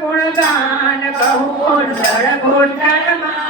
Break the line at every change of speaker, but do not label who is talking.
गुण गान बहुत सड़ गुण धर्मा